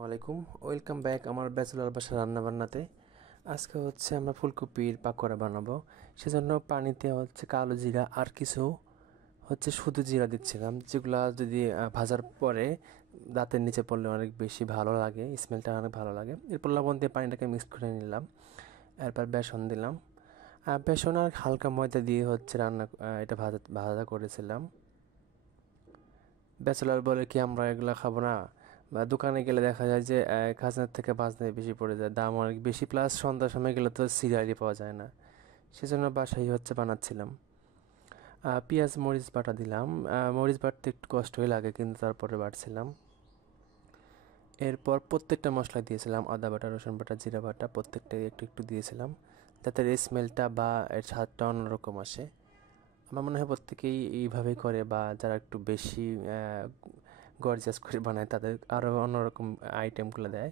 আসসালামাইকুম, welcome back আমার bachelor বাসা রান্নাবান্নাতে। আজকে হচ্ছে আমরা ফুলকপির পাকোড়া বানাবো। সেজন্য পানিতে হচ্ছে কালো জিরা আর কিছু হচ্ছে শুধু জিরা দিচ্ছিলাম, যেগুলা যদি ভাজার পরে দাঁতের নিচে পড়লে অনেক বেশি ভালো লাগে, স্মেলটা অনেক ভালো লাগে। এরপর লবণ দিয়ে পানিটাকে মিক্স করে নিলাম। এরপর বেসন দিলাম, বেসন আর হালকা ময়দা দিয়ে হচ্ছে এটা ভাজা ভাজা করেছিলাম। ব্যাচেলর বলে কি আমরা এগুলো খাবো না, বা দোকানে গেলে দেখা যায় যে খাজনার থেকে বাজনায় বেশি পড়ে যায়, দাম অনেক বেশি, প্লাস সন্ধ্যার সময় গেলে তো সিরিয়ালই পাওয়া যায় না। সেজন্য বাসায় হচ্ছে বানাচ্ছিলাম। পেঁয়াজ মরিচ বাটা দিলাম। মরিচ বাটতে একটু কষ্টই লাগে, কিন্তু তারপরে বাটছিলাম। এরপর প্রত্যেকটা মশলা দিয়েছিলাম, আদা বাটা, রসুন বাটা, জিরা বাটা, প্রত্যেকটাই একটু একটু দিয়েছিলাম, যাতে এর স্মেলটা বা এর স্বাদটা অন্যরকম আসে। আমার মনে হয় প্রত্যেকেই এইভাবেই করে, বা যারা একটু বেশি গর্জিয়াস করে বানায় তাদের আরও অন্যরকম আইটেমগুলো দেয়।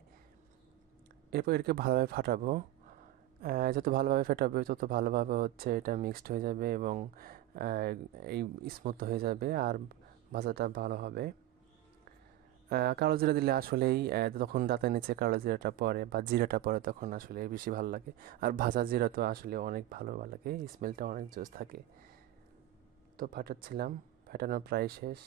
এরপর এটাকে ভালোভাবে ফাটাবো। যত ভালোভাবে ফাটাবে তত ভালোভাবে হচ্ছে এটা মিক্সড হয়ে যাবে এবং এই স্মুথ হয়ে যাবে, আর ভাজাটা ভালো হবে। কালো জিরা দিলে আসলেই তখন দাঁতের নিচে কালো জিরাটা পড়ে বা জিরাটা পড়ে, তখন আসলে বেশি ভালো লাগে। আর ভাজা জিরা তো আসলে অনেক ভালো লাগে, স্মেলটা অনেক জোস থাকে। তো ফাটাচ্ছিলাম, ফাটানো প্রায় শেষ।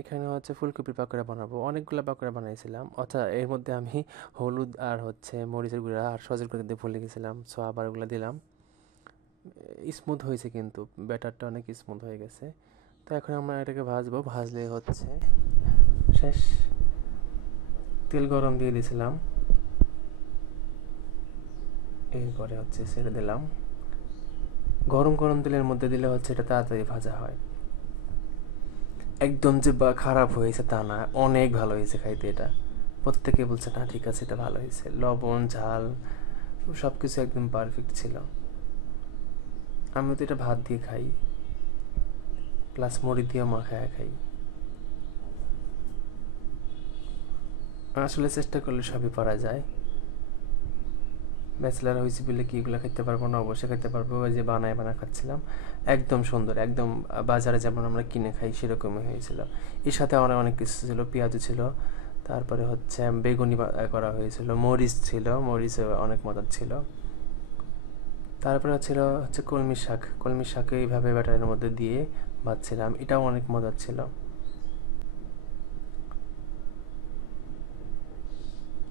এখানে হচ্ছে ফুলকপির পাকোড়া বানাবো, অনেকগুলো পাকোড়া বানাইছিলাম। অর্থাৎ এর মধ্যে আমি হলুদ আর হচ্ছে মরিচের গুঁড়া আর সজের গুঁড়া দিয়ে ভুলে গেছিলাম, সো আবার ওগুলো দিলাম। স্মুথ হয়েছে, কিন্তু ব্যাটারটা অনেক স্মুথ হয়ে গেছে। তো এখন আমরা এটাকে ভাজবো, ভাজলে হচ্ছে শেষ। তেল গরম দিয়ে দিয়েছিলাম, এরপরে হচ্ছে ছেড়ে দিলাম। গরম গরম তেলের মধ্যে দিলে হচ্ছে এটা তাড়াতাড়ি ভাজা হয়। একদম যে বা খারাপ হয়েছে তা না, অনেক ভালো হয়েছে খাইতে এটা। প্রত্যেকে বলছে না ঠিক আছে, এটা ভালো হয়েছে, লবণ ঝাল সব কিছু একদম পারফেক্ট ছিল। আমি তো এটা ভাত দিয়ে খাই, প্লাস মুড়ি দিয়ে মাখায় খাই। আসলে চেষ্টা করলে সবই পারা যায়। ব্যাচেলার হয়েছি বলে কি এগুলো খেতে পারবো না? অবশ্যই খেতে পারবো। ওই যে বানায় বানা খাচ্ছিলাম, একদম সুন্দর, একদম বাজারে যেমন আমরা কিনে খাই সেরকমই হয়েছিল। এর সাথে আমার অনেক কিছু ছিল, পেঁয়াজও ছিল, তারপরে হচ্ছে বেগুনি করা হয়েছিল, মরিচ ছিল, মরিচ অনেক মজার ছিল। তারপরে ছিল হচ্ছে কলমি শাক, কলমি শাকে এইভাবে ব্যাটারের মধ্যে দিয়ে ভাজছিলাম, এটাও অনেক মজার ছিল।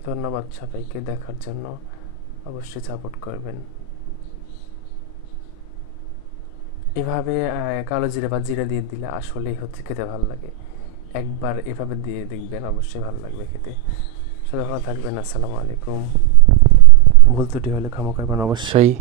ধন্যবাদ সবাইকে দেখার জন্য, অবশ্যই সাপোর্ট করবেন। এভাবে কালো জিরে বা জিরে দিয়ে দিলে আসলেই হচ্ছে খেতে ভালো লাগে। একবার এভাবে দিয়ে দেখবেন, অবশ্যই ভালো লাগবে খেতে। সবাই ভালো থাকবেন, আসসালামু আলাইকুম। ভুল ত্রুটি হলে ক্ষমা করবেন অবশ্যই।